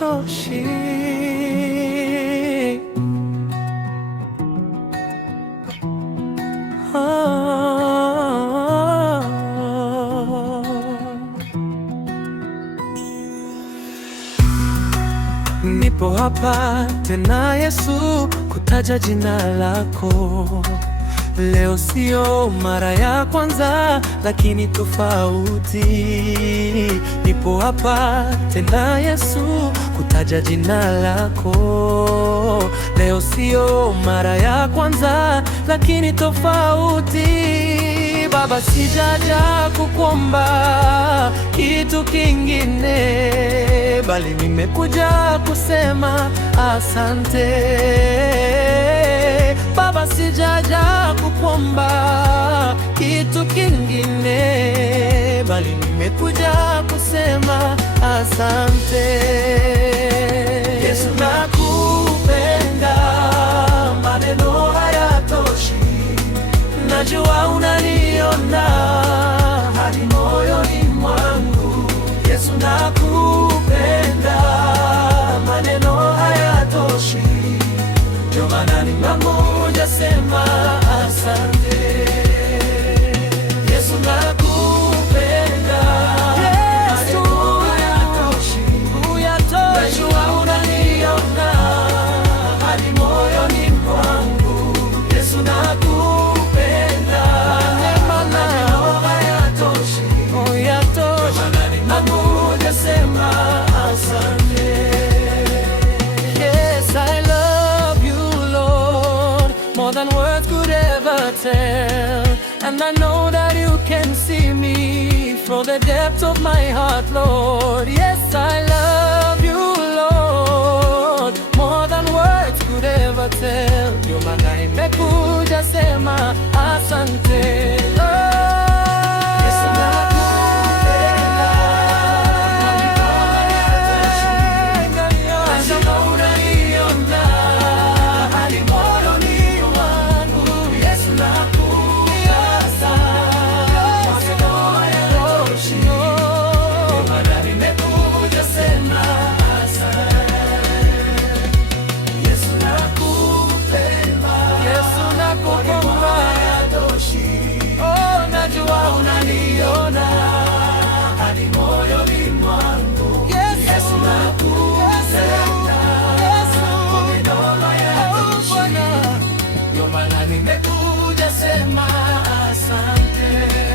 hayatoshi. Nipo hapa tena Yesu, kutaja jina lako. Leo sio mara ya kwanza, lakini tofauti. Nipo hapa tena Yesu, kutaja jina lako. Leo sio mara ya kwanza, lakini tofauti. Baba, sijaja kukuomba kitu kingine, bali nimekuja kusema asante. Baba, sijaja kukuomba kitu kingine, bali nimekuja kusema asante. Yesu, nakupenda, maneno hayatoshi. Najua unaniona hadi moyoni mwangu. Yesu, nakupenda, maneno hayatoshi. Ndio maana ninakuja sema asante. Yesu, nakupenda, maneno hayatoshi. Najua unaniona hadi moyoni mwangu. Yesu, nakupenda, maneno hayatoshi. Ndio maana ninakuja sema asante. Yes, I love you, Lord, more than words could ever tell. And I know that you can see me from the depths of my heart, Lord. Yes, I love you, Lord, more than words could ever tell. Ndio maana nimekuja sema asante. Nimekuja sema asante.